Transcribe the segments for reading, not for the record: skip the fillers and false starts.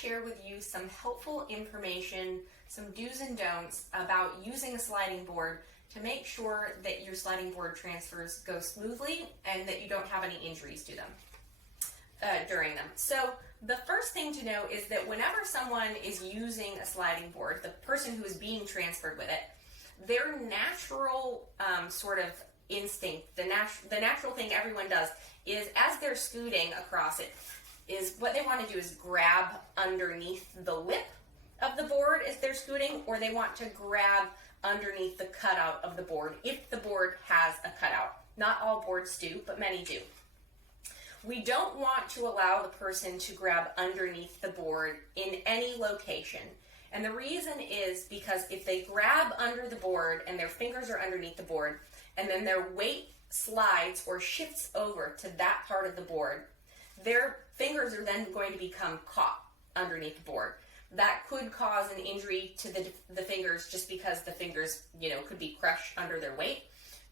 share with you some helpful information, some do's and don'ts about using a sliding board to make sure that your sliding board transfers go smoothly and that you don't have any injuries to them during them. So the first thing to know is that whenever someone is using a sliding board, the person who is being transferred with it, their natural sort of instinct, the natural thing everyone does is as they're scooting across it, is what they want to do is grab underneath the lip of the board as they're scooting, or they want to grab underneath the cutout of the board if the board has a cutout. Not all boards do, but many do. We don't want to allow the person to grab underneath the board in any location. And the reason is because if they grab under the board and their fingers are underneath the board, and then their weight slides or shifts over to that part of the board, their fingers are then going to become caught underneath the board. That could cause an injury to the fingers just because the fingers, could be crushed under their weight.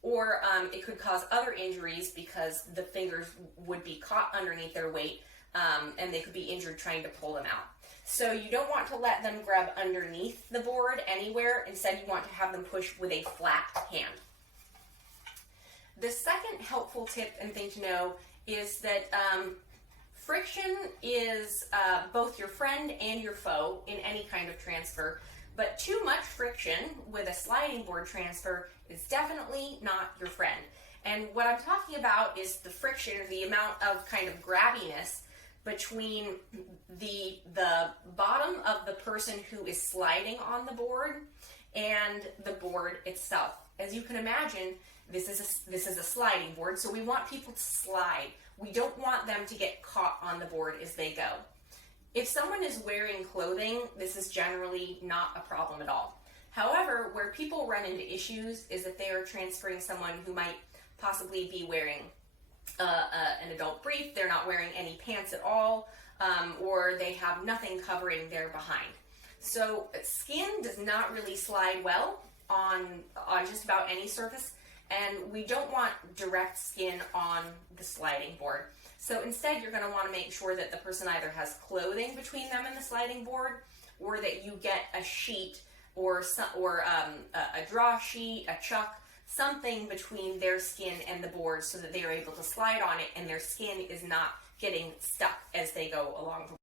Or it could cause other injuries because the fingers would be caught underneath their weight and they could be injured trying to pull them out. So you don't want to let them grab underneath the board anywhere. Instead, you want to have them push with a flat hand. The second helpful tip and thing to know is that friction is both your friend and your foe in any kind of transfer, but too much friction with a sliding board transfer is definitely not your friend. And what I'm talking about is the friction, or the amount of kind of grabbiness between the bottom of the person who is sliding on the board and the board itself. As you can imagine, this is a sliding board, so we want people to slide. We don't want them to get caught on the board as they go. If someone is wearing clothing, this is generally not a problem at all. However, where people run into issues is that they are transferring someone who might possibly be wearing an adult brief, they're not wearing any pants at all, or they have nothing covering their behind. So skin does not really slide well on just about any surface, and we don't want direct skin on the sliding board. So instead, you're going to want to make sure that the person either has clothing between them and the sliding board, or that you get a sheet or a draw sheet, a chuck, something between their skin and the board so that they are able to slide on it and their skin is not getting stuck as they go along the